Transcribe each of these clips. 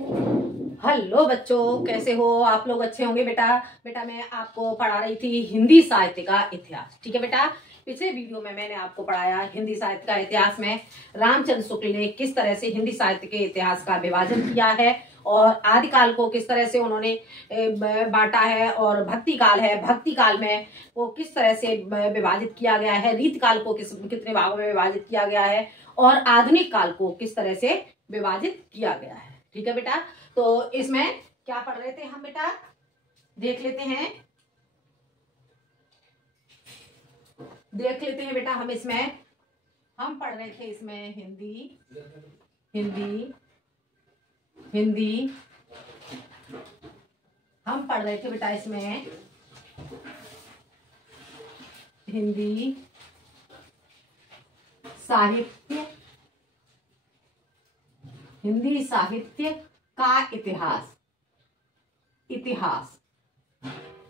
Hello बच्चों, कैसे हो आप लोग? अच्छे होंगे बेटा। बेटा मैं आपको पढ़ा रही थी हिंदी साहित्य का इतिहास। ठीक है बेटा। पिछले वीडियो में मैंने आपको पढ़ाया हिंदी साहित्य का इतिहास में रामचंद्र शुक्ल ने किस तरह से हिंदी साहित्य के इतिहास का विभाजन किया है और आदिकाल को किस तरह से उन्होंने बांटा है, और भक्ति काल है, भक्ति काल में वो किस तरह से विभाजित किया गया है, रीतकाल को कितने भागों में विभाजित किया गया है, और आधुनिक काल को किस तरह से विभाजित किया गया है। ठीक है बेटा। तो इसमें क्या पढ़ रहे थे हम बेटा, देख लेते हैं बेटा। हम पढ़ रहे थे इसमें हिंदी हम पढ़ रहे थे बेटा इसमें हिंदी साहित्य का इतिहास।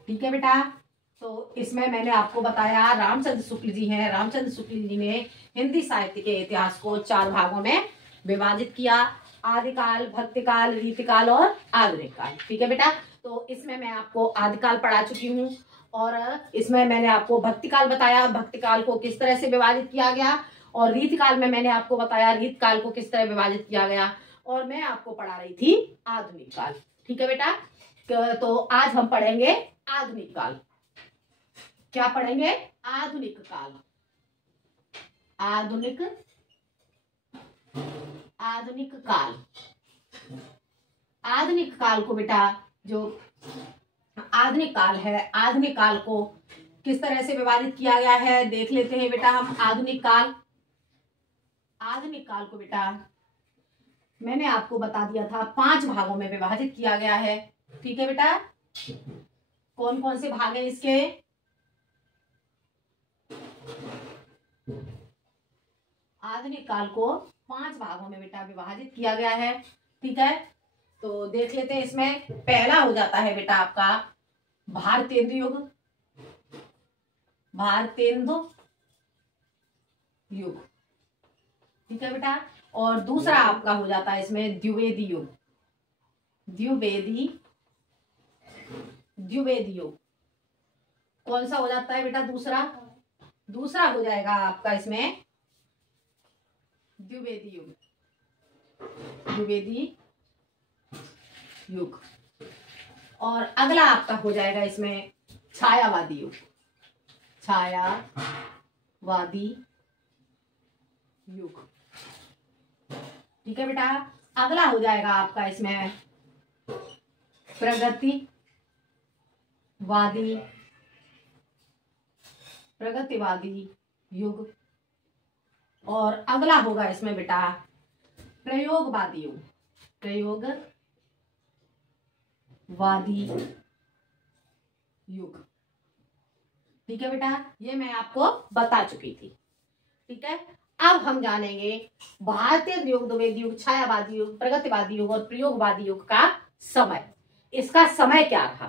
ठीक है बेटा। तो इसमें मैंने आपको बताया रामचंद्र शुक्ल जी हैं। रामचंद्र शुक्ल जी ने हिंदी साहित्य के इतिहास को 4 भागों में विभाजित किया: आदिकाल, भक्तिकाल, रीतिकाल और आधुनिक काल। ठीक है बेटा। तो इसमें मैं आपको आदिकाल पढ़ा चुकी हूँ और इसमें मैंने आपको भक्तिकाल बताया, भक्तिकाल को किस तरह से विभाजित किया गया, और रीतिकाल में मैंने आपको बताया रीतकाल को किस तरह विभाजित किया गया, और मैं आपको पढ़ा रही थी आधुनिक काल। ठीक है बेटा। तो आज हम पढ़ेंगे आधुनिक काल। क्या पढ़ेंगे? आधुनिक काल। आधुनिक काल को बेटा, जो आधुनिक काल है, आधुनिक काल को किस तरह से विभाजित किया गया है देख लेते हैं बेटा हम। आधुनिक काल को बेटा मैंने आपको बता दिया था 5 भागों में विभाजित किया गया है। ठीक है बेटा। कौन कौन से भाग हैं इसके? आधुनिक काल को 5 भागों में बेटा विभाजित किया गया है। ठीक है। तो देख लेते हैं। इसमें पहला हो जाता है बेटा आपका भारतेंदु युग। ठीक है बेटा। और दूसरा आपका हो जाता है इसमें द्विवेदी युग। कौन सा हो जाता है बेटा दूसरा हो जाएगा आपका इसमें द्विवेदी युग। और अगला आपका हो जाएगा इसमें छायावादी युग। ठीक है बेटा। अगला हो जाएगा आपका इसमें प्रगतिवादी युग। और अगला होगा इसमें बेटा प्रयोगवादी युग। ठीक है बेटा। ये मैं आपको बता चुकी थी। ठीक है। अब हम जानेंगे भारतीय युग, द्विवेदी युग, छायावादी युग, प्रगतिवादी युग और प्रयोगवादी युग का समय। इसका समय क्या रहा?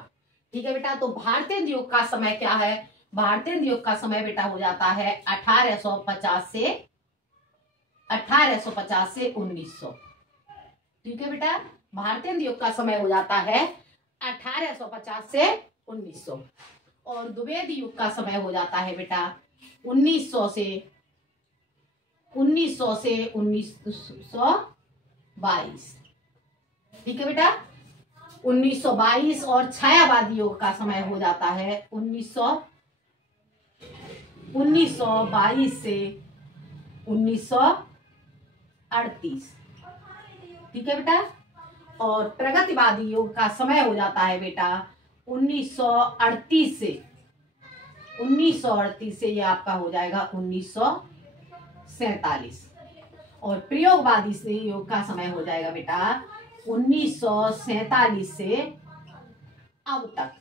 ठीक है बेटा। तो भारतीय युग का समय क्या है? भारतीय युग का समय बेटा हो जाता है 1850 से 1900। ठीक है बेटा। भारतीय युग का समय हो जाता है 1850 से 1900। और द्विवेदी युग का समय हो जाता है बेटा 1900 से 1922। ठीक है बेटा। 1922। और छायावादी युग का समय हो जाता है 1922 से 1938। ठीक है बेटा। और प्रगतिवादी युग का समय हो जाता है बेटा 1938 से ये आपका हो जाएगा 1947। और प्रयोगवादी से योग का समय हो जाएगा बेटा 1947 से अब तक।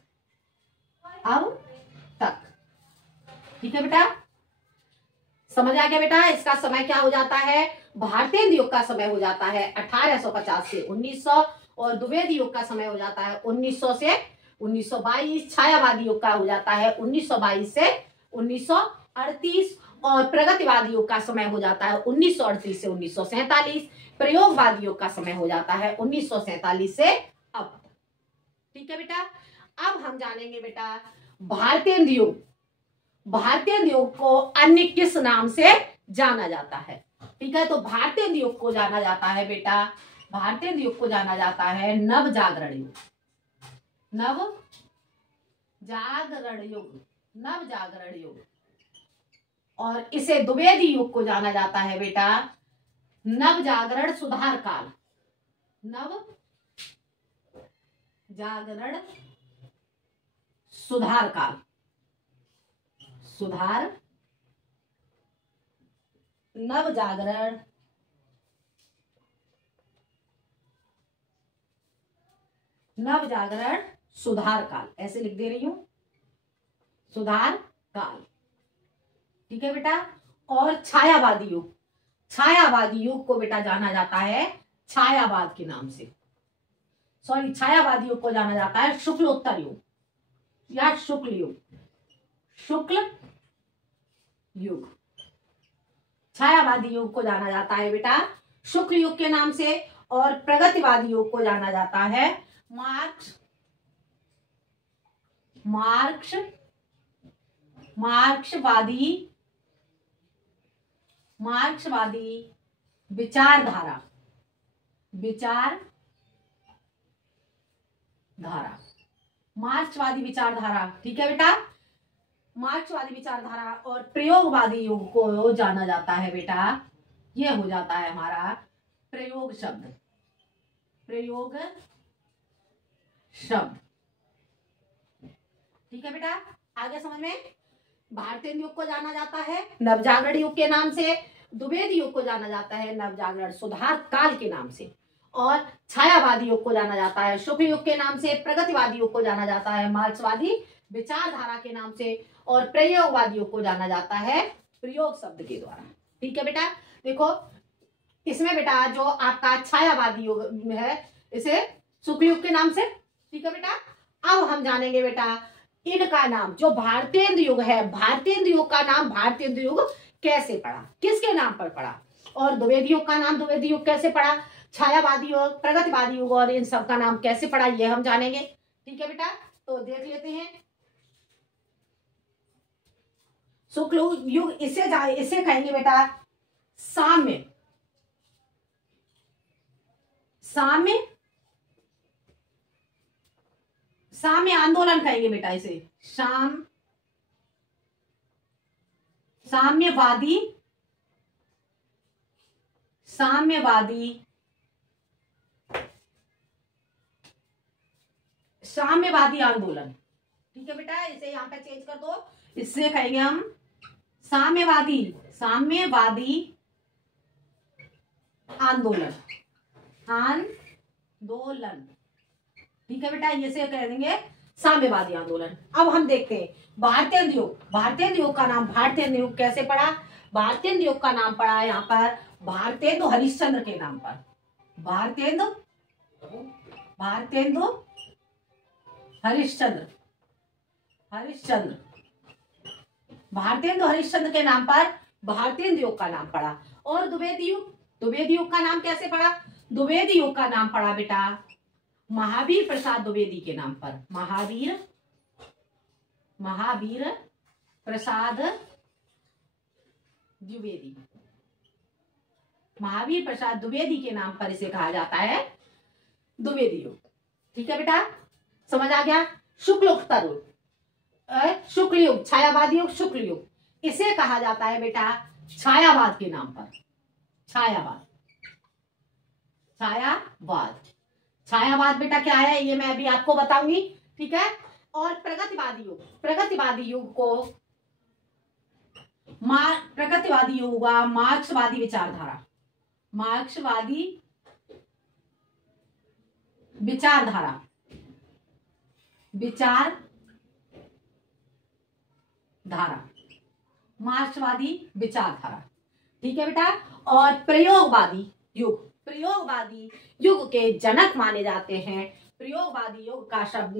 ठीक है बेटा। समझ आ गया बेटा? इसका समय क्या हो जाता है? भारतीय युग का समय हो जाता है 1850 से 1900, और द्विवेदी युग का समय हो जाता है 1900 से 1922। छायावादी युग का हो जाता है 1922 से 1938, और प्रगतिवादी युग का समय हो जाता है 1938 से 1947। प्रयोगवादी युग का समय हो जाता है 1947 से अब। ठीक है बेटा, अब हम जानेंगे बेटा भारतेंदु युग। भारतेंदु युग को अन्य किस नाम से जाना जाता है? ठीक है, तो भारतेंदु युग को जाना जाता है बेटा, भारतेंदु युग को जाना जाता है नव जागरण युग। नव जागरण युग, नव जागरण युग। और इसे द्विवेदी युग को जाना जाता है बेटा नव जागरण सुधार काल। नव जागरण सुधार काल, सुधार, नव जागरण सुधार काल, ऐसे लिख दे रही हूं, सुधार काल। ठीक है बेटा, और छायावादी युग, छायावादी युग को बेटा जाना जाता है छायावाद के नाम से। सॉरी, छायावादी युग को जाना जाता है शुक्लोत्तर युग या शुक्ल युग। शुक्ल युग, छायावादी युग को जाना जाता है बेटा शुक्ल युग के नाम से। और प्रगतिवादी युग को जाना जाता है मार्क्सवादी विचारधारा, मार्क्सवादी विचारधारा। ठीक है बेटा, मार्क्सवादी विचारधारा। और प्रयोगवादी युग को जाना जाता है बेटा, यह हो जाता है हमारा प्रयोग शब्द, प्रयोग शब्द। ठीक है बेटा, आगे समझ में। भारतेंदु युग को जाना जाता है नवजागरण युग के नाम से, द्विवेदी युग को जाना जाता है नवजागरण सुधार काल के नाम से, और छायावादी युग को जाना जाता है शुक्ल युग के नाम से, प्रगतिवादी युग को जाना जाता है मार्क्सवादी विचारधारा के नाम से, और प्रयोगवादी युग को जाना जाता है प्रयोग शब्द के द्वारा। ठीक है बेटा, देखो इसमें बेटा जो आपका छायावादी युग है इसे शुक्ल युग के नाम से। ठीक है बेटा, अब हम जानेंगे बेटा इनका नाम, जो भारतेंदु युग है, भारतेंदु युग का नाम भारतेंदु युग कैसे पड़ा, किसके नाम पर पड़ा, और द्विवेदी युग का नाम द्विवेदी युग कैसे पड़ा, छायावादी युग, प्रगतिवादी युग और इन सब का नाम कैसे पड़ा, ये हम जानेंगे। ठीक है बेटा, तो देख लेते हैं। शुक्ल युग, इसे कहेंगे बेटा साम्य, साम्य आंदोलन कहेंगे बेटा इसे, साम्यवादी आंदोलन। ठीक है बेटा, इसे यहां पे चेंज कर दो, इससे कहेंगे हम साम्यवादी आंदोलन। ठीक है बेटा, ये से कह देंगे साम्यवादी आंदोलन। अब हम देखते हैं भारतेंदु युग। भारतेंदु युग का नाम भारतेंदु युग कैसे पड़ा? भारतेंदु युग का नाम पड़ा यहाँ पर भारतेंदु हरिश्चंद्र के नाम पर। भारतेंदु हरिश्चंद्र भारतेंदु हरिश्चंद्र के नाम पर भारतेंदु युग का नाम पड़ा। और द्विवेदी युग का नाम कैसे पड़ा? द्विवेदी युग का नाम पड़ा बेटा महावीर प्रसाद द्विवेदी के नाम पर। महावीर प्रसाद द्विवेदी, महावीर प्रसाद द्विवेदी के नाम पर इसे कहा जाता है द्विवेदी युग। ठीक है बेटा, समझ आ गया। शुक्लोत्तर युग, शुक्ल युग, छायावादी युग, शुक्ल युग, इसे कहा जाता है बेटा छायावाद के नाम पर। छायावाद बेटा क्या है ये मैं अभी आपको बताऊंगी। ठीक है, और प्रगतिवादी युग को मार्क्सवादी विचारधारा, मार्क्सवादी विचारधारा। ठीक है बेटा, और प्रयोगवादी युग के जनक माने जाते हैं। प्रयोगवादी युग का शब्द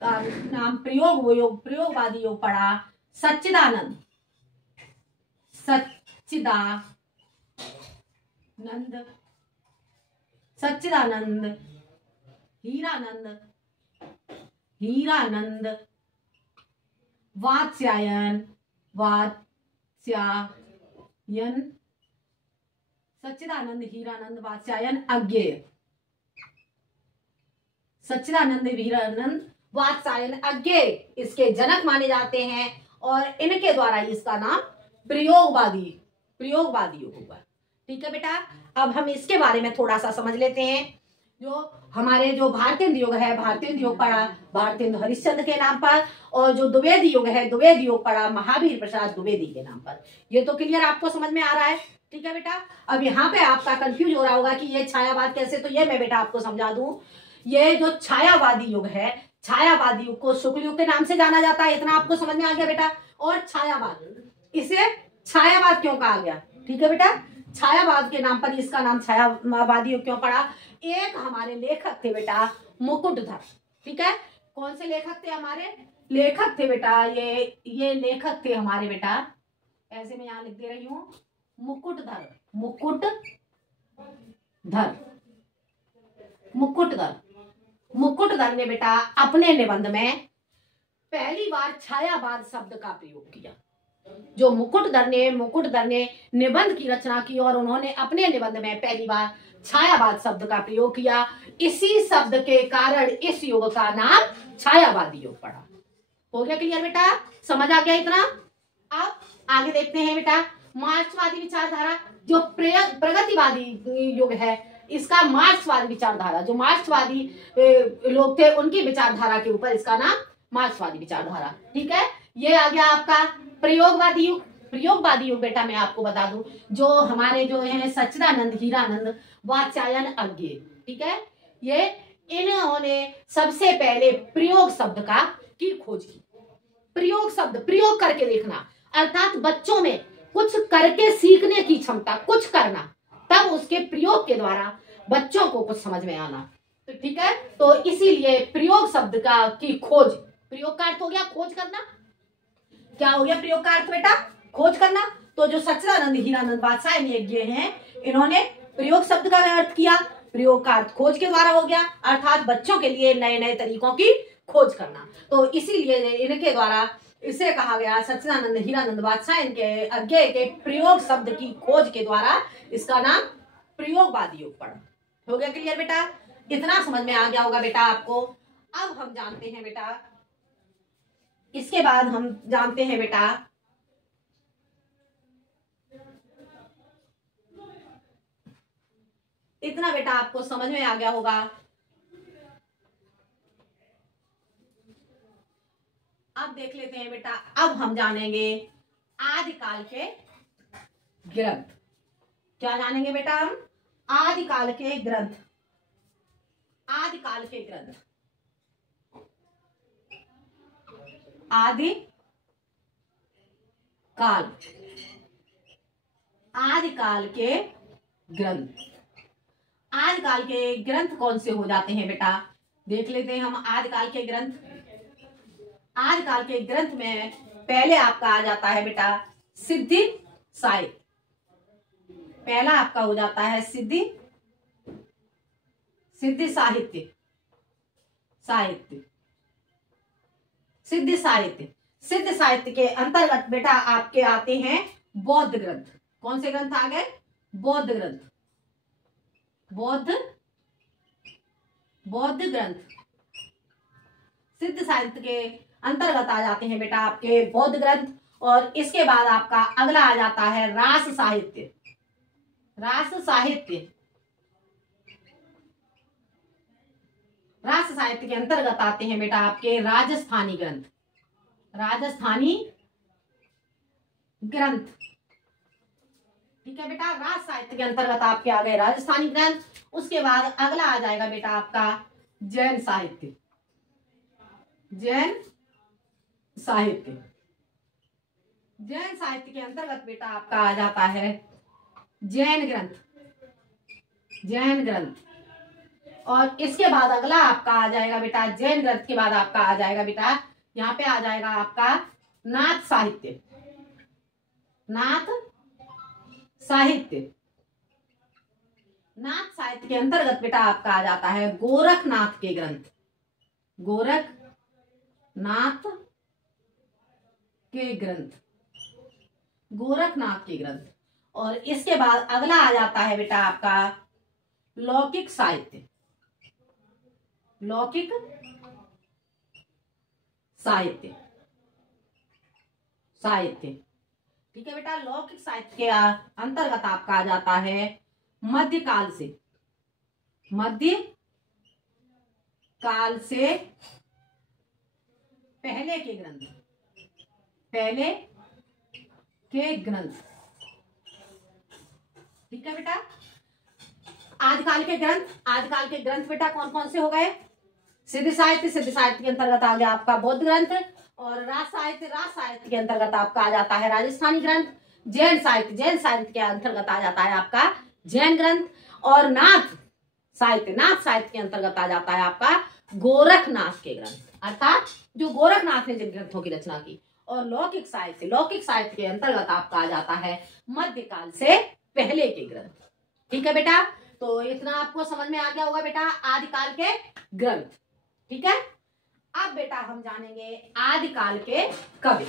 का नाम प्रयोगवादी युग पड़ा सच्चिदानंद सच्चिदानंद, हीरानंद, हीरानंद, वात्स्यायन, वात्स्यायन, सच्चिदानंद, हीरानंद, वात्स्यायन, अज्ञेय, सच्चिदानंद, हीरानंद, वात्स्यायन, अज्ञेय इसके जनक माने जाते हैं और इनके द्वारा इसका नाम प्रयोगवादी योग हुआ। ठीक है बेटा, अब हम इसके बारे में थोड़ा सा समझ लेते हैं। जो हमारे जो भारतेंदु योग है, भारतेंदु योग पड़ा भारतेंदु हरिश्चंद्र के नाम पर, और जो द्विवेदी योग है, द्विवेदी योग पड़ा महावीर प्रसाद द्विवेदी के नाम पर। ये तो क्लियर आपको समझ में आ रहा है। ठीक है बेटा, अब यहाँ पे आपका कंफ्यूज हो रहा होगा कि ये छायावाद कैसे, तो ये मैं बेटा आपको समझा दूं। ये जो छायावादी युग है, छायावादी युग को शुक्ल युग के नाम से जाना जाता है, इतना आपको समझ में आ गया बेटा। और छायावाद, इसे छायावाद क्यों कहा गया? ठीक है बेटा, छायावाद के नाम पर इसका नाम छायावादी युग क्यों पड़ा? एक हमारे लेखक थे बेटा मुकुटधर। ठीक है, कौन से लेखक थे? हमारे लेखक थे बेटा, ये लेखक थे हमारे बेटा, ऐसे मैं यहां लिख दे रही हूं, मुकुटधर, मुकुटधर ने बेटा अपने निबंध में पहली बार छायावाद शब्द का प्रयोग किया। जो मुकुटधर ने निबंध की रचना की और उन्होंने अपने निबंध में पहली बार छायावाद शब्द का प्रयोग किया। इसी शब्द के कारण इस युग का नाम छायावादी युग पड़ा। हो गया क्लियर बेटा? समझ आ गया इतना? अब आगे देखते हैं बेटा, मार्क्सवादी विचारधारा। जो प्रगतिवादी युग है, इसका मार्क्सवादी विचारधारा, जो मार्क्सवादी लोग थे उनकी विचारधारा के ऊपर इसका नाम मार्क्सवादी विचारधारा। ठीक है, ये आ गया आपका प्रयोगवादी युग। प्रयोगवादी युग बेटा मैं आपको बता दूं, जो हमारे जो है सच्चिदानंद, हीरानंद, वात्स्यायन, अज्ञेय, ठीक है, ये इन्होंने सबसे पहले प्रयोग शब्द का की खोज की। प्रयोग शब्द, प्रयोग करके देखना, अर्थात बच्चों में कुछ करके सीखने की क्षमता, कुछ करना, तब उसके प्रयोग के द्वारा बच्चों को कुछ समझ में आना। तो ठीक है, तो इसीलिए प्रयोग शब्द का की खोज, प्रयोग का अर्थ हो गया खोज करना। क्या हो गया प्रयोग का अर्थ बेटा? खोज करना। तो जो सच्चिदानंद, हीरानंद, वात्स्यायन यज्ञ हैं, इन्होंने प्रयोग शब्द का अर्थ किया, प्रयोग का अर्थ खोज के द्वारा हो गया, अर्थात बच्चों के लिए नए नए तरीकों की खोज करना। तो इसीलिए इनके द्वारा इसे कहा गया, सच्चिदानंद, हीरानंद, वात्स्यायन के अज्ञेय के प्रयोग शब्द की खोज के द्वारा इसका नाम प्रयोगवादी युग पड़ा। हो गया क्लियर बेटा? इतना समझ में आ गया होगा बेटा आपको। अब हम जानते हैं बेटा, इसके बाद हम जानते हैं बेटा इतना बेटा आपको समझ में आ गया होगा। अब देख लेते हैं बेटा, अब हम जानेंगे आदिकाल के ग्रंथ। क्या जानेंगे बेटा हम? आदिकाल के ग्रंथ। आदिकाल के ग्रंथ, आदि काल, आदिकाल के ग्रंथ। आदिकाल के ग्रंथ कौन से हो जाते हैं बेटा? देख लेते हैं हम आदिकाल के ग्रंथ। आदिकाल के ग्रंथ में पहले आपका आ जाता है बेटा सिद्धि साहित्य। पहला आपका हो जाता है सिद्धि साहित्य। सिद्ध साहित्य। सिद्ध साहित्य के अंतर्गत बेटा आपके आते हैं बौद्ध ग्रंथ। कौन से ग्रंथ आ गए? बौद्ध ग्रंथ। बौद्ध ग्रंथ सिद्ध साहित्य के अंतर्गत आ जाते हैं बेटा आपके बौद्ध ग्रंथ। और इसके बाद आपका अगला आ जाता है रास साहित्य। रास साहित्य के अंतर्गत आते हैं बेटा आपके राजस्थानी ग्रंथ। ठीक है बेटा, राज साहित्य के अंतर्गत आपके आ गए राजस्थानी ग्रंथ। उसके बाद अगला आ जाएगा बेटा आपका जैन साहित्य। जैन साहित्य के अंतर्गत बेटा आपका आ जाता है जैन ग्रंथ। और इसके बाद अगला आपका आ जाएगा बेटा, जैन ग्रंथ के बाद आपका आ जाएगा बेटा, यहाँ पे आ जाएगा आपका नाथ साहित्य। नाथ साहित्य के अंतर्गत बेटा आपका आ जाता है गोरखनाथ के ग्रंथ, गोरखनाथ के ग्रंथ, गोरखनाथ के ग्रंथ। और इसके बाद अगला आ जाता है बेटा आपका लौकिक साहित्य, लौकिक साहित्य, साहित्य। ठीक है बेटा, लौकिक साहित्य के अंतर्गत आपका आ जाता है मध्यकाल से, मध्य काल से पहले के ग्रंथ, पहले के ग्रंथ। ठीक है बेटा, आदिकाल के ग्रंथ, आदिकाल के ग्रंथ बेटा कौन कौन से हो गए? सिद्ध साहित्य, सिद्ध साहित्य के अंतर्गत आ गया आपका बौद्ध ग्रंथ। और राज साहित्य, राज साहित्य के अंतर्गत आपका आ जाता है राजस्थानी ग्रंथ। जैन साहित्य, जैन साहित्य के अंतर्गत आ जाता है आपका जैन ग्रंथ। और नाथ साहित्य, नाथ साहित्य के अंतर्गत आ जाता है आपका गोरखनाथ के ग्रंथ, अर्थात जो गोरखनाथ ने जिन ग्रंथों की रचना की। और लौकिक साहित्य, लौकिक साहित्य के अंतर्गत आपका आ जाता है मध्यकाल से पहले के ग्रंथ। ठीक है बेटा, तो इतना आपको समझ में आ गया होगा बेटा आदिकाल के ग्रंथ। ठीक है, अब बेटा हम जानेंगे आदिकाल के कवि,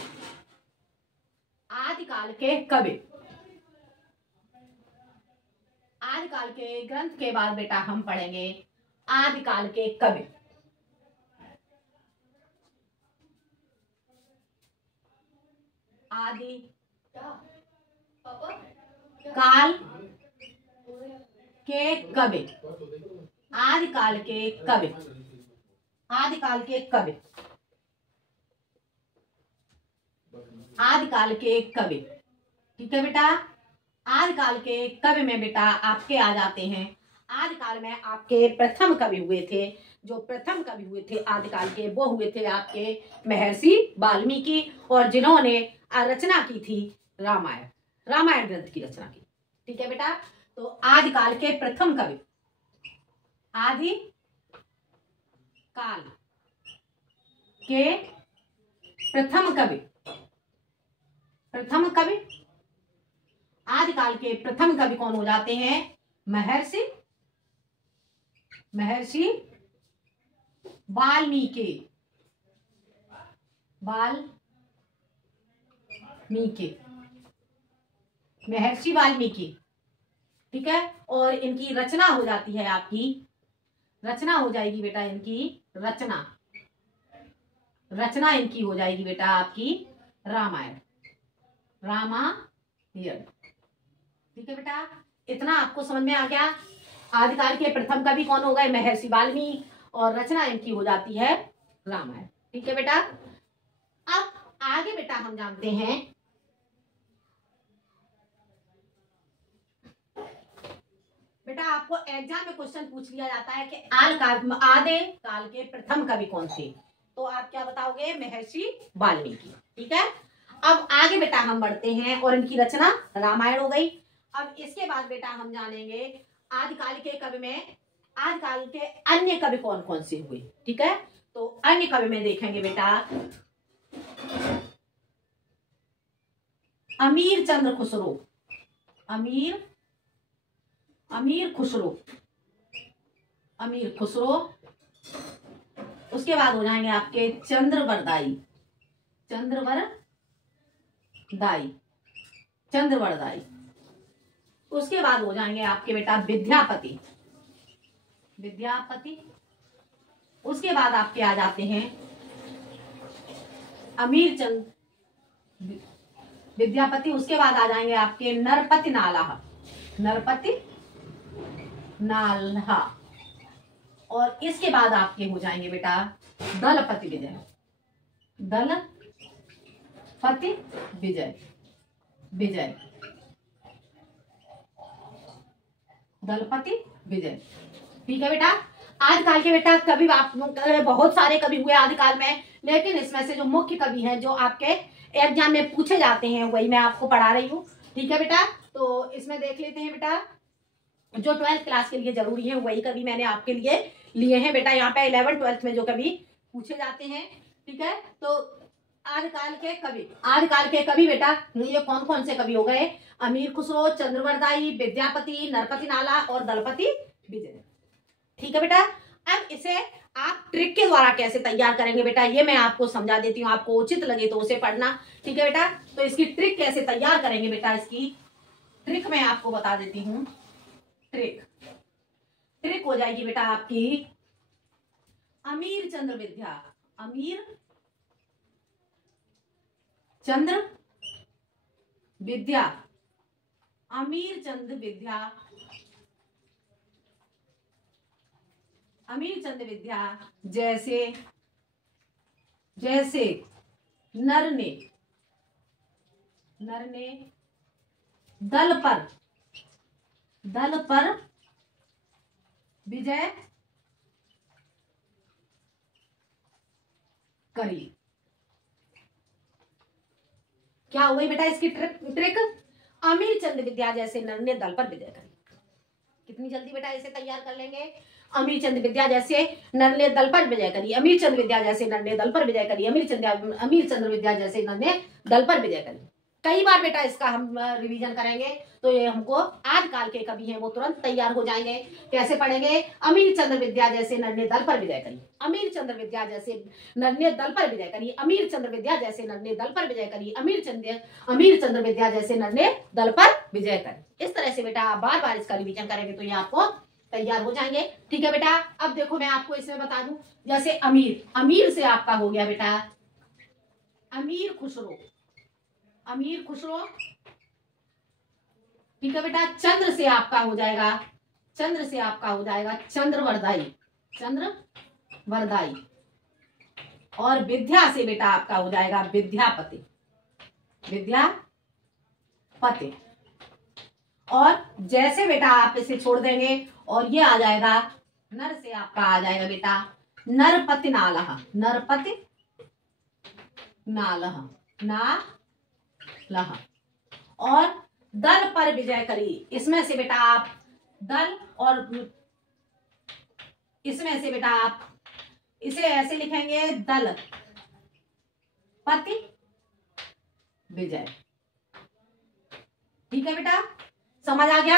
आदिकाल के कवि। आदिकाल के ग्रंथ के बाद बेटा हम पढ़ेंगे आदिकाल के कवि। आदि काल के कवि, आदिकाल के कवि, आदिकाल के कवि, आदिकाल के कवि। ठीक है बेटा, आदिकाल के कवि में बेटा आपके आ जाते हैं, आदिकाल में आपके प्रथम कवि हुए थे, जो प्रथम कवि हुए थे आदिकाल के वो हुए थे आपके महर्षि वाल्मीकि, और जिन्होंने रचना की थी रामायण, रामायण ग्रंथ की रचना की। ठीक है बेटा, तो आदिकाल के प्रथम कवि, आदि काल के प्रथम कवि, प्रथम कवि, आदिकाल के प्रथम कवि कौन हो जाते हैं? महर्षि, महर्षि वाल्मीकि, वाल्मीकि, महर्षि वाल्मीकि। ठीक है, और इनकी रचना हो जाती है आपकी, रचना हो जाएगी बेटा इनकी रचना, रचना इनकी हो जाएगी बेटा आपकी रामायण, रामायण। ठीक है बेटा, इतना आपको समझ में आ गया। आदिकाल के प्रथम कवि कौन हो गए? महर्षि वाल्मीकि, और रचना इनकी हो जाती है रामायण। ठीक है बेटा, अब आगे बेटा हम जानते हैं बेटा, आपको एग्जाम में क्वेश्चन पूछ लिया जाता है कि आदि काल के प्रथम कवि कौन थे, तो आप क्या बताओगे? महर्षि वाल्मीकि। ठीक है, अब आगे बेटा हम बढ़ते हैं, और इनकी रचना रामायण हो गई। अब इसके बाद बेटा हम जानेंगे आदिकाल के कवि में आदिकाल के अन्य कवि कौन कौन से हुए। ठीक है, तो अन्य कवि में देखेंगे बेटा अमीर चंद्र खुसरो, अमीर खुसरो, अमीर खुसरो। उसके बाद हो जाएंगे आपके चंद्रवरदाई, चंद्रवरदाई, चंद्रवरदाई। उसके बाद हो जाएंगे आपके बेटा विद्यापति, विद्यापति। उसके बाद आपके आ जाते हैं अमीर चंद विद्यापति। उसके बाद आ जाएंगे आपके नरपति नालाहा, नरपति नाल्हा। और इसके बाद आपके हो जाएंगे बेटा दलपति विजय, दलपति विजय, विजय, दलपति विजय। ठीक है बेटा, आदिकाल के बेटा कवि आप बहुत सारे कवि हुए आदिकाल में, लेकिन इसमें से जो मुख्य कवि हैं जो आपके एग्जाम में पूछे जाते हैं वही मैं आपको पढ़ा रही हूँ। ठीक है बेटा, तो इसमें देख लेते हैं बेटा, जो 12th क्लास के लिए जरूरी है वही कवि मैंने आपके लिए लिए हैं बेटा। यहाँ पे 11th 12th में जो कवि पूछे जाते हैं। ठीक है, तो आदिकाल के कवि, आदिकाल के कवि बेटा ये कौन कौन से कवि हो गए? अमीर खुसरो, चंद्रवरदाई, विद्यापति, नरपति नाला और दलपति विजय। ठीक है बेटा। अब इसे आप ट्रिक के द्वारा कैसे तैयार करेंगे बेटा, ये मैं आपको समझा देती हूँ, आपको उचित लगे तो उसे पढ़ना। ठीक है बेटा। तो इसकी ट्रिक कैसे तैयार करेंगे बेटा, इसकी ट्रिक मैं आपको बता देती हूँ। ट्रिक हो जाएगी बेटा आपकी अमीर चंद्र विद्या, अमीर चंद्र विद्या, अमीर चंद्र विद्या, अमीर चंद्र विद्या जैसे जैसे नर ने दल पर विजय करी। क्या हो गई बेटा इसकी ट्रिक? अमीर चंद्र विद्या जैसे नर ने दल पर विजय करी। कितनी जल्दी बेटा इसे तैयार कर लेंगे? अमीर चंद्र विद्या जैसे नर ने दल पर विजय करी, अमीर चंद्र विद्या जैसे नर ने दल पर विजय करी, अमीर चंद्र विद्या जैसे नर ने दल पर विजय करी। कई बार बेटा इसका हम रिवीजन करेंगे तो ये हमको आदिकाल के कवि हैं वो तुरंत तैयार हो जाएंगे। कैसे पढ़ेंगे? अमीर चंद्र विद्या जैसे नर ने दल पर विजय करी, अमीर चंद्र विद्या जैसे नर ने दल पर विजय करी, अमीर चंद्र विद्या जैसे नर ने दल पर विजय करी, अमीर चंद्र विद्या जैसे नर ने दल पर विजय करी। इस तरह से बेटा आप बार बार इसका रिवीजन करेंगे तो ये आपको तैयार हो जाएंगे। ठीक है बेटा। अब देखो मैं आपको इसमें बता दूं, जैसे अमीर से आपका हो गया बेटा अमीर खुसरो, अमीर खुसरो। ठीक है बेटा। चंद्र से आपका हो जाएगा चंद्रवरदाई, और विद्या से बेटा आपका हो जाएगा विद्यापति। और जैसे बेटा आप इसे छोड़ देंगे और ये आ जाएगा नर से आपका आ जाएगा बेटा नरपति नालह, और दल पर विजय करी। इसमें से बेटा आप दल और इसमें से बेटा आप इसे ऐसे लिखेंगे दल पति विजय। ठीक है बेटा। समझ आ गया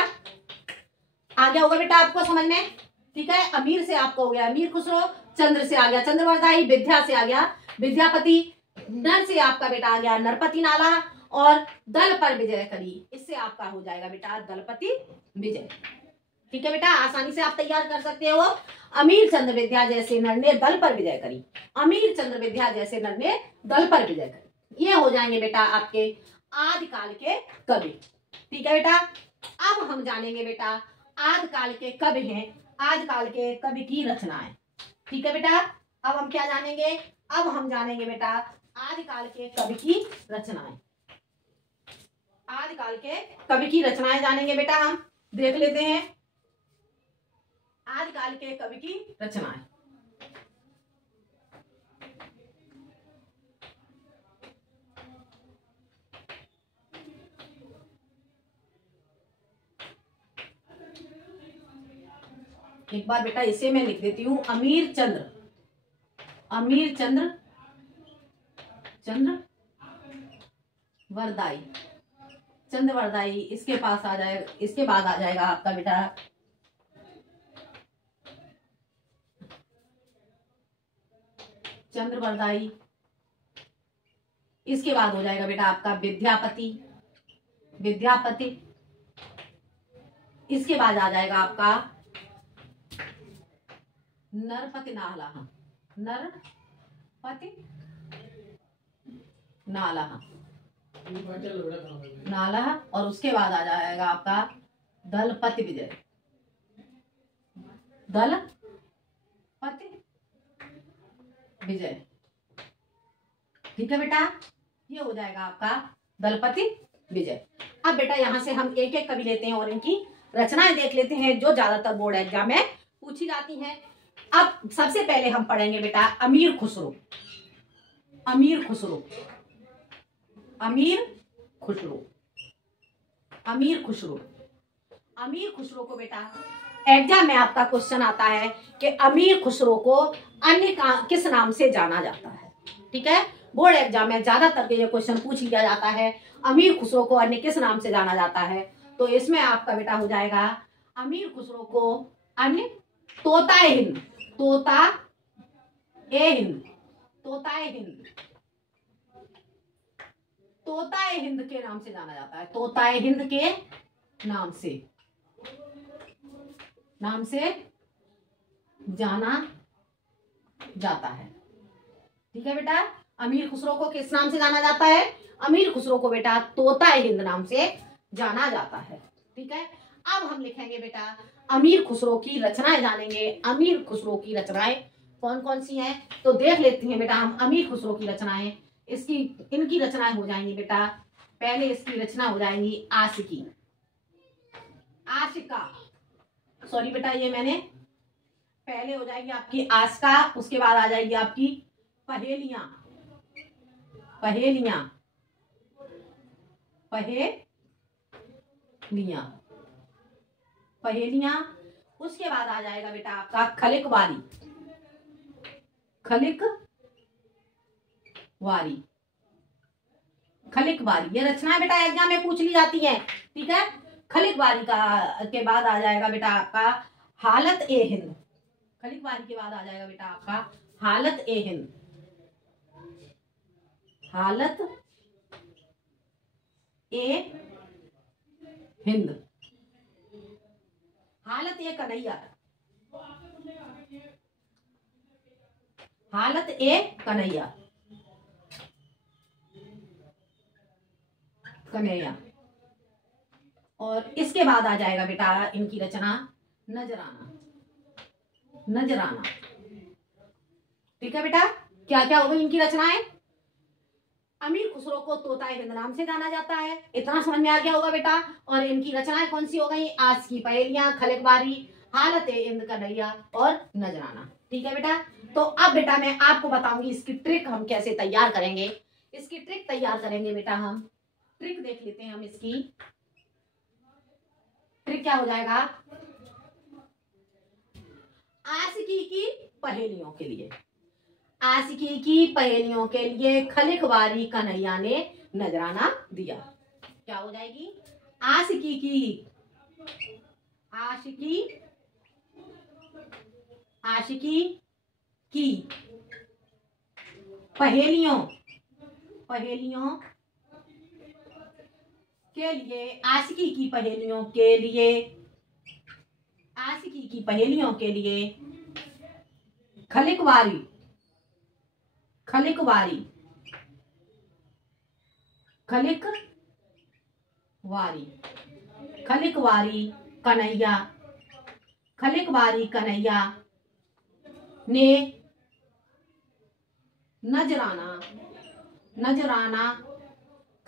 होगा बेटा आपको समझ में? ठीक है। अमीर से आपको हो गया अमीर खुसरो, चंद्र से आ गया चंद्रवरदाई, विद्या से आ गया विद्यापति, नर से आपका बेटा आ गया नरपति नाला, और दल पर विजय करी। इससे आपका हो जाएगा बेटा दलपति विजय। ठीक है बेटा। आसानी से आप तैयार कर सकते हो। अमीर चंद्र विद्या जैसे नर ने दल पर विजय करी, अमीर चंद्र विद्या जैसे नर ने दल पर विजय करी। ये हो जाएंगे बेटा आपके आदिकाल के कवि। ठीक है बेटा। अब हम जानेंगे बेटा आदिकाल के कवि हैं, आदिकाल के कवि की रचनाएं। ठीक है बेटा। अब हम क्या जानेंगे? अब हम जानेंगे बेटा आदिकाल के कवि की रचनाएं। आदिकाल के कवि की रचनाएं जानेंगे बेटा। हम देख लेते हैं आदिकाल के कवि की रचनाएं। एक बार बेटा इसे मैं लिख देती हूं अमीर चंद्रवरदाई। इसके पास आ जाएगा, इसके बाद आ जाएगा आपका बेटा चंद्रवरदाई। इसके बाद हो जाएगा बेटा आपका विद्यापति। इसके बाद आ जाएगा आपका नरपति नाला, और उसके बाद आ जाएगा आपका दलपति विजय। ठीक है बेटा। ये हो जाएगा आपका दलपति विजय। अब बेटा यहां से हम एक एक कवि लेते हैं और इनकी रचनाएं देख लेते हैं जो ज्यादातर बोर्ड एग्जाम में पूछी जाती हैं। अब सबसे पहले हम पढ़ेंगे बेटा अमीर खुसरो को बेटा एग्जाम में आपका क्वेश्चन आता है कि अमीर खुसरो को अन्य किस नाम से जाना जाता है। ठीक है। बोर्ड एग्जाम में ज्यादातर के ये क्वेश्चन पूछ लिया जाता है। अमीर खुसरो को अन्य किस नाम से जाना जाता है? तो इसमें आपका बेटा हो जाएगा अमीर खुसरो को अन्य तोता ए हिंद, तोता ए हिंद, तोता ए हिंद, तोता ए हिंद के नाम से जाना जाता है। तोता ए हिंद के नाम से जाना जाता है। ठीक है बेटा, अमीर खुसरो को किस नाम से जाना जाता है? अमीर खुसरो को बेटा तोता ए हिंद नाम से जाना जाता है। ठीक है, अब हम लिखेंगे बेटा अमीर खुसरो की रचनाएं जानेंगे। अमीर खुसरो की रचनाएं कौन कौन सी हैं तो देख लेते हैं बेटा हम। अमीर खुसरो की रचनाएं, इनकी रचनाएं हो जाएंगी बेटा। पहले इसकी रचना हो जाएंगी आशिकी, आशिका, सॉरी बेटा ये मैंने पहले हो जाएगी आपकी आशिका, उसके बाद आ जाएगी आपकी पहेलियां, पहेलियां, पहेलियां, पहेलियां। उसके बाद आ जाएगा बेटा आपका खलिकवारी, खलिकवारी, खलिकवारी। ये रचनाएं बेटा एग्जाम में पूछ ली जाती है। ठीक है, खलिकवारी के बाद आ जाएगा बेटा आपका हालत ए हिंद, खलिकवारी के बाद आ जाएगा बेटा आपका हालत ए हिंद, हालत ए हिंद, हालत ए कन्हैया, हालत ए कन्हैया, कन्हैया। और इसके बाद आ जाएगा बेटा इनकी रचना नजराना, नजराना। ठीक है बेटा, क्या क्या हो गई इनकी रचनाएं? अमीर खुसरो को तोता ए हिंद नाम से जाना जाता है, इतना समझ में आ गया होगा बेटा। और इनकी रचनाएं कौन सी हो गई? आज की पहेलियां, खलिकवारी, हालत ए हिंद कन्हैया और नजराना। ठीक है बेटा, तो अब बेटा मैं आपको बताऊंगी इसकी ट्रिक हम कैसे तैयार करेंगे। इसकी ट्रिक तैयार करेंगे बेटा हम। ट्रिक देख लेते हैं हम। इसकी ट्रिक क्या हो जाएगा? आशिकी की पहेलियों के लिए, आशिकी की पहेलियों के लिए खलिकवारी कन्हैया ने नजराना दिया। क्या हो जाएगी? आशिकी की, आशिकी, आशिकी की पहेलियों, पहेलियों के लिए, आशिकी की पहेलियों के लिए, आशिकी की पहेलियों के लिए खलिकवारी, खलिकवारी, खलिकवारी, खलिकवारी कन्हैया, खलिकवारी कन्हैया ने नजराना, नजराना,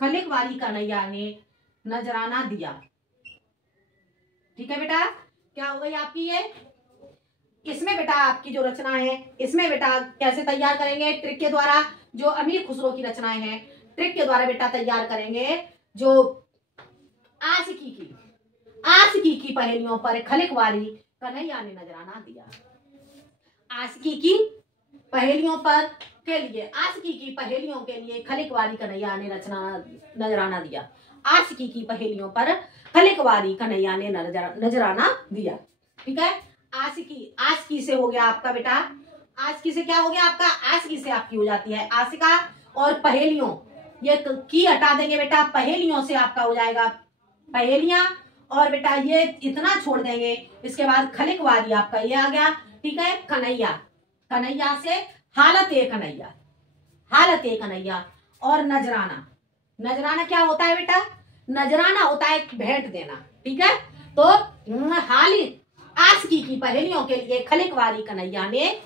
खलिकवारी कन्हैया ने नजराना दिया। ठीक है बेटा, क्या हो गई आपकी ये? इसमें बेटा आपकी जो रचना है, इसमें बेटा कैसे तैयार करेंगे? ट्रिक के द्वारा। जो अमीर खुसरो की रचनाएं हैं ट्रिक के द्वारा बेटा तैयार करेंगे। जो आशिकी की, आशिकी की पहेलियों पर खलिकवारी कन्हैया ने नजराना दिया। आशिकी की पहेलियों पर के लिए, आशिकी की पहेलियों के लिए खलिकवारी कन्हैया ने नजराना दिया। आशिकी की पहेलियों पर खलिकवारी कन्हैया ने नजराना दिया। ठीक है, आशिकी, आशिकी से हो गया आपका बेटा, आशिकी से क्या हो गया आपका? आशिकी से आपकी हो जाती है आशिका। और पहेलियों, ये की हटा देंगे बेटा, पहेलियों से आपका हो जाएगा पहेलियां। और बेटा ये इतना छोड़ देंगे, इसके बाद खलिकवारी आपका ये आ गया। ठीक है, कन्हैया, कन्हैया से हालत ए कन्हैया, हालत ए कन्हैया। और नजराना, नजराना क्या होता है बेटा? नजराना होता है भेंट देना। ठीक है, तो हाली आशिकी की पहेलियों के लिए खलिकवारी कन्हैया ने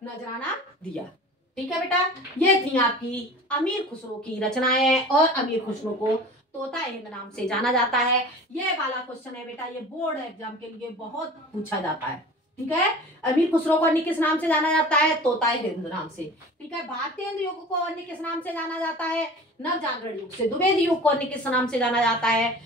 नजराना दिया। ठीक है बेटा, ये थी आपकी अमीर खुसरो की रचनाएं। और अमीर खुसरो को तोता ए हिंद नाम से जाना जाता है। ये वाला क्वेश्चन है बेटा, ये बोर्ड एग्जाम के लिए बहुत पूछा जाता है। ठीक है, अमीर खुसरो को अन्य किस नाम से जाना जाता है? तोता ए हिंद नाम से। ठीक है, भारतेंद्र युग को अन्य किस नाम से जाना जाता है? नवजागरण युग से। द्विवेदी युग को अन्य किस नाम से जाना जाता है?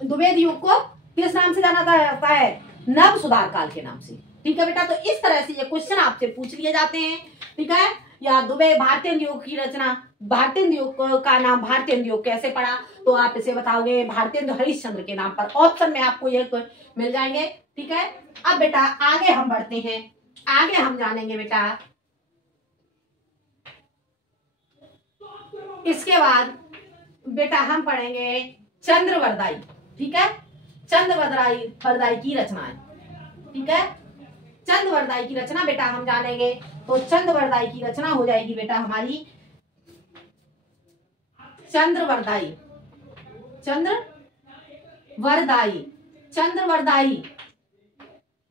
द्विवेदी युग को किस नाम से जाना जाता है? नव सुधार काल के नाम से। ठीक है बेटा, तो इस तरह से ये क्वेश्चन आपसे पूछ लिए जाते हैं। ठीक है, या दुबे भारतीय योग की रचना, भारतीय योग का नाम भारतीय योग कैसे पड़ा, तो आप इसे बताओगे भारतीय हरिश्चंद्र के नाम पर। ऑप्शन में आपको ये मिल जाएंगे। ठीक है, अब बेटा आगे हम बढ़ते हैं, आगे हम जानेंगे बेटा। इसके बाद बेटा हम पढ़ेंगे चंद्रवरदाई। ठीक है, चंद्रवरदाई की रचनाएं। ठीक है, चंद्रवरदाई की रचना बेटा हम जानेंगे। तो चंद्रवरदाई की रचना हो जाएगी बेटा हमारी चंद्रवरदाई, चंद्रवरदाई, चंद्रवरदाई,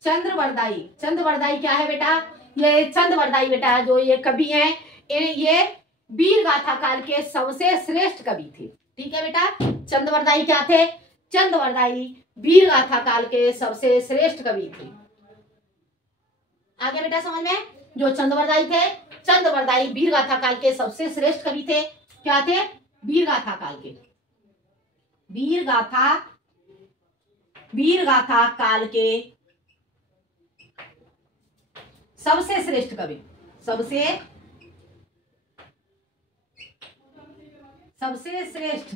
चंद्रवरदाई। चंद्रवरदाई क्या है बेटा, ये चंद्रवरदाई बेटा जो ये कवि हैं, ये वीर गाथा काल के सबसे श्रेष्ठ कवि थे। ठीक है बेटा, चंद्रवरदाई क्या थे, चंद्रवरदाई वीर गाथा काल के सबसे श्रेष्ठ कवि थे। आगे बेटा समझ में, जो चंद्रवरदाई थे, चंद्रवरदाई वीर गाथा काल के सबसे श्रेष्ठ कवि थे। क्या थे, वीर गाथा काल के, वीर गाथा काल के सबसे श्रेष्ठ कवि, सबसे श्रेष्ठ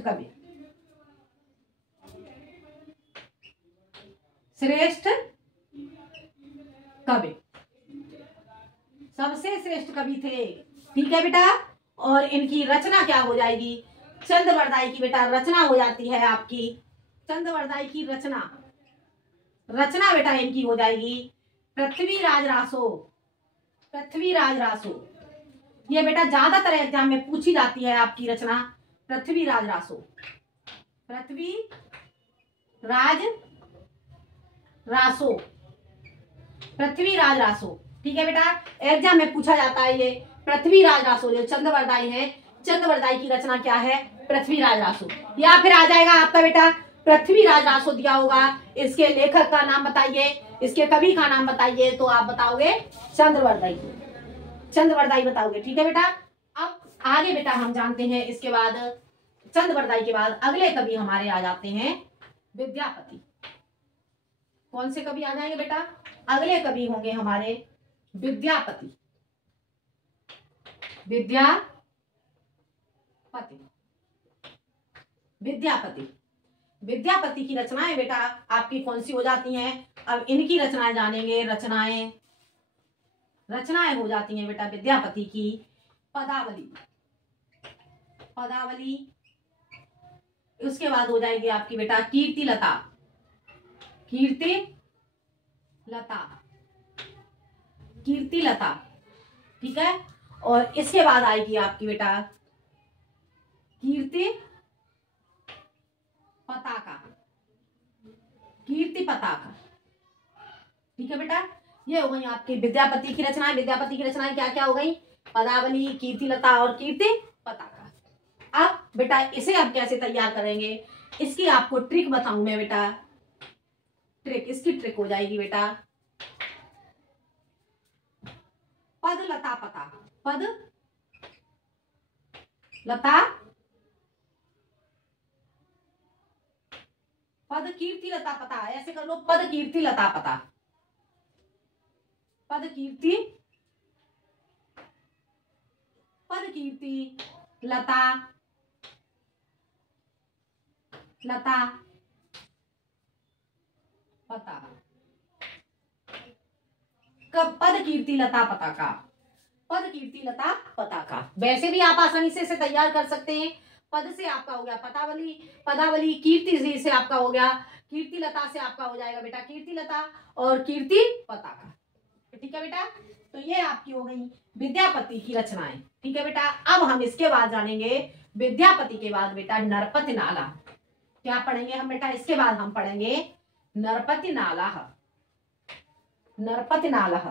कवि, श्रेष्ठ कवि, सबसे श्रेष्ठ कवि थे। ठीक है बेटा, और इनकी रचना क्या हो जाएगी, चंद्रवरदाई की बेटा रचना हो जाती है आपकी, चंद्रवरदाई की रचना बेटा इनकी हो जाएगी पृथ्वीराज रासो। पृथ्वीराज रासो ये बेटा ज्यादातर एग्जाम में पूछी जाती है आपकी रचना, पृथ्वीराज रासो, पृथ्वीराज रासो, पृथ्वीराज रासो। ठीक है बेटा, एग्जाम में पूछा जाता है ये पृथ्वीराज रासो, जो चंद्रवरदाई है, चंद्रवरदाई की रचना क्या है, पृथ्वीराज रासो। या फिर आ जाएगा आपका बेटा पृथ्वीराज रासो दिया होगा, इसके लेखक का नाम बताइए, इसके कवि का नाम बताइए, तो आप बताओगे चंद्रवरदाई, चंद्रवरदाई बताओगे। ठीक है बेटा, अब आगे बेटा हम जानते हैं, इसके बाद चंद्रवरदाई के बाद अगले कवि हमारे आ जाते हैं विद्यापति। कौन से कवि आ जाएंगे बेटा, अगले कवि होंगे हमारे विद्यापति, विद्यापति। विद्यापति की रचनाएं बेटा आपकी कौन सी हो जाती हैं, अब इनकी रचनाएं जानेंगे। रचनाएं हो जाती हैं बेटा विद्यापति की पदावली, उसके बाद हो जाएगी आपकी बेटा कीर्तिलता, ठीक है, और इसके बाद आएगी आपकी बेटा कीर्ति पताका। ठीक है बेटा, ये हो गई आपकी विद्यापति की रचनाएं। विद्यापति की रचनाएं क्या क्या हो गई, पदावली, कीर्तिलता और कीर्ति पताका। अब बेटा इसे आप कैसे तैयार करेंगे, इसकी आपको ट्रिक बताऊं मैं बेटा। इसकी ट्रिक हो जाएगी बेटा पद लता पता, पद कीर्ति लता पता, ऐसे कर लो, पद कीर्ति लता पता, पद कीर्ति लता पता, पद कीर्ति लता पता का, पद कीर्ति लता पता का। वैसे भी आप आसानी से इसे तैयार कर सकते हैं। पद से आपका हो गया पदावली, कीर्ति से आपका हो गया कीर्ति लता, से आपका हो जाएगा बेटा कीर्ति लता और कीर्ति पताका। ठीक है बेटा, तो ये आपकी हो गई विद्यापति की रचनाएं। ठीक है बेटा, अब हम इसके बाद जानेंगे विद्यापति के बाद बेटा नरपति नाला। क्या पढ़ेंगे हम बेटा, इसके बाद हम पढ़ेंगे नरपति नाला। नरपति नाला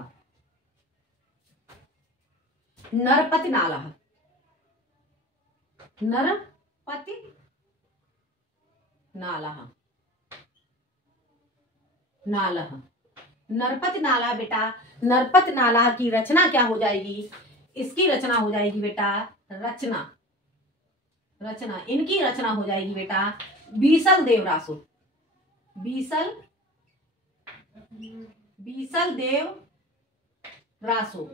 बेटा, नरपति नाला की रचना क्या हो जाएगी, इसकी रचना हो जाएगी बेटा इनकी रचना हो जाएगी बेटा बीसल बीसल देव रासो।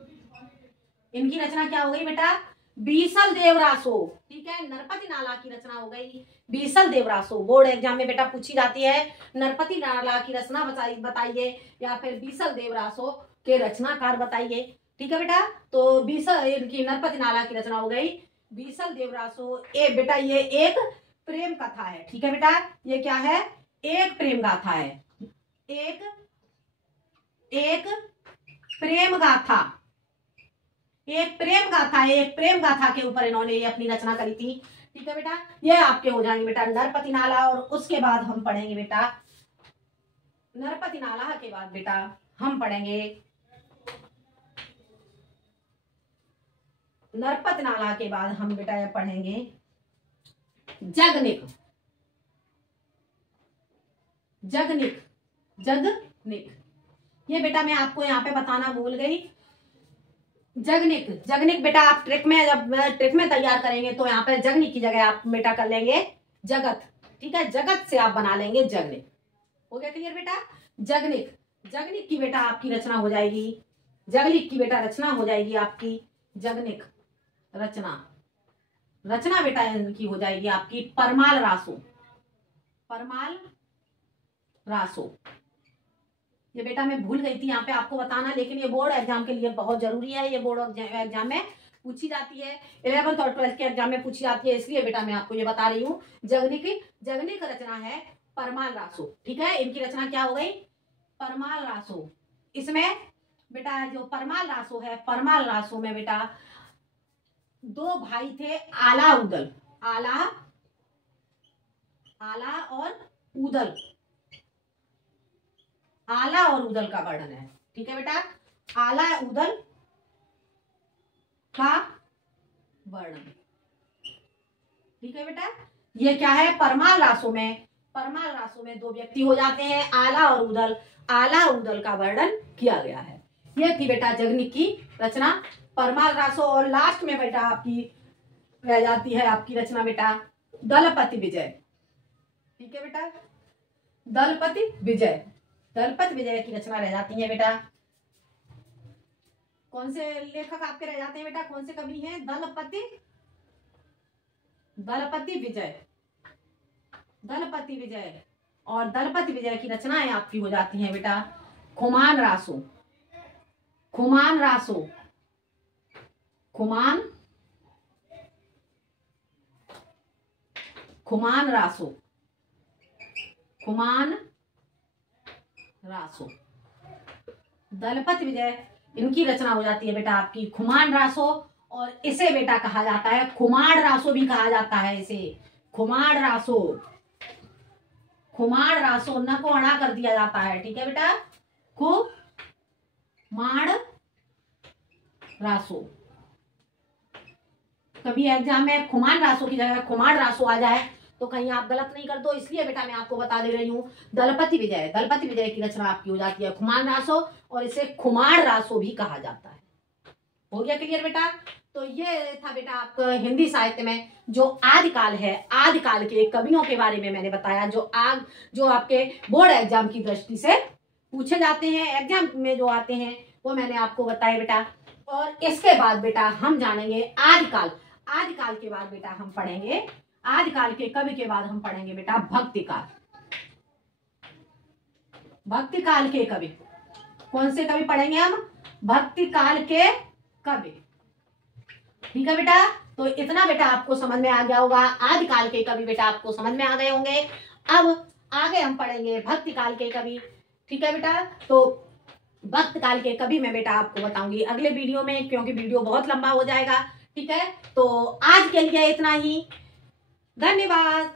इनकी रचना क्या हो गई बेटा? बीसल देव रासो। ठीक है, नरपति नाला की रचना हो गई बीसल देव रासो। बोर्ड एग्जाम में बेटा पूछी जाती है नरपति नाला की रचना बताइए या फिर बीसल देव रासो के रचनाकार बताइए। ठीक है बेटा, तो बीसल इनकी नरपति नाला की रचना हो गई बीसल देव रासो। ए बेटा ये एक प्रेम कथा है। ठीक है बेटा, ये क्या है? एक प्रेम गाथा है। एक प्रेम गाथा, एक प्रेम गाथा है। एक प्रेम गाथा के ऊपर इन्होंने ये अपनी रचना करी थी। ठीक है बेटा, ये आपके हो जाएंगे बेटा नरपति नाला। और उसके बाद हम पढ़ेंगे बेटा नरपति नाला के बाद बेटा हम पढ़ेंगे नरपति नाला के बाद हम बेटा ये पढ़ेंगे जगनिक। जगनिक, जगनिक ये बेटा मैं आपको यहाँ पे बताना भूल गई। जगनिक, जगनिक बेटा आप ट्रिक में जब ट्रिक में तैयार करेंगे तो यहाँ पे जगनिक की जगह आप बेटा कर लेंगे जगत। ठीक है, जगत से आप बना लेंगे जगनिक। हो गया क्लियर बेटा? जगनिक, जगनिक की बेटा आपकी रचना हो जाएगी। जगनिक की बेटा रचना हो जाएगी आपकी जगनिक रचना। रचना बेटा इनकी हो जाएगी आपकी परमाल रासो। परमाल रासो ये बेटा मैं भूल गई थी यहाँ पे आपको बताना, लेकिन ये बोर्ड एग्जाम के लिए बहुत जरूरी है। ये बोर्ड एग्जाम में पूछी जाती है, 11th और 12th के एग्जाम में पूछी जाती है, इसलिए बेटा मैं आपको ये बता रही हूँ। जगनिक रचना है परमाल रासो। ठीक है, इनकी रचना क्या हो गई? परमाल रासो। इसमें बेटा जो परमाल रासो है, परमाल रासो में बेटा दो भाई थे आला उदल। आला और उदल, आला और उदल का वर्णन है। ठीक है बेटा, आला उदल का वर्णन। ठीक है बेटा, ये क्या है? परमाल रासो में, परमाल रासो में दो व्यक्ति हो जाते हैं आला और उदल। आला उदल का वर्णन किया गया है। ये थी बेटा जगनिक की रचना परमाल रासो। और लास्ट में बेटा आपकी रह जाती है आपकी रचना बेटा दलपति विजय। ठीक है बेटा, दलपति विजय, दलपति विजय की रचना रह जाती है बेटा। कौन से लेखक आपके रह जाते हैं बेटा? कौन से कवि हैं? दलपति विजय, दलपति विजय। और दलपति विजय की रचनाएं आपकी हो जाती हैं बेटा खुमान रासो। खुमान रासो, खुमान रासो, खुमान रासो। दलपति विजय इनकी रचना हो जाती है बेटा आपकी खुमान रासो। और इसे बेटा कहा जाता है खुमार रासो भी कहा जाता है। इसे खुमार रासो, खुमार रासो न को अड़ा कर दिया जाता है। ठीक है बेटा, खुमार रासो। कभी एग्जाम में खुमान रासो की जगह खुमार रासो आ जाए तो कहीं आप गलत नहीं कर दो, इसलिए बेटा मैं आपको बता दे रही हूँ। दलपति विजय, दलपति विजय की रचना आपकी हो जाती है खुमान रासो और इसे खुमार रासो भी कहा जाता है। हो गया क्लियर बेटा? तो ये था बेटा आपका हिंदी साहित्य में जो आदिकाल है, आदिकाल के कवियों के बारे में मैंने बताया जो आपके बोर्ड एग्जाम की दृष्टि से पूछे जाते हैं, एग्जाम में जो आते हैं वो मैंने आपको बताया बेटा। और इसके बाद बेटा हम जानेंगे आदिकाल। आदिकाल के बाद बेटा हम पढ़ेंगे, आदिकाल के कवि के बाद हम पढ़ेंगे बेटा भक्तिकाल। भक्तिकाल के कवि, कौन से कवि पढ़ेंगे हम? भक्तिकाल के कवि। ठीक है बेटा, तो इतना बेटा आपको समझ में आ गया होगा। आदिकाल के कवि बेटा आपको समझ में आ गए होंगे। अब आगे हम पढ़ेंगे भक्तिकाल के कवि। ठीक है बेटा, तो भक्तिकाल के कवि मैं बेटा आपको बताऊंगी अगले वीडियो में, क्योंकि वीडियो बहुत लंबा हो जाएगा। ठीक है, तो आज के लिए इतना ही। धन्यवाद।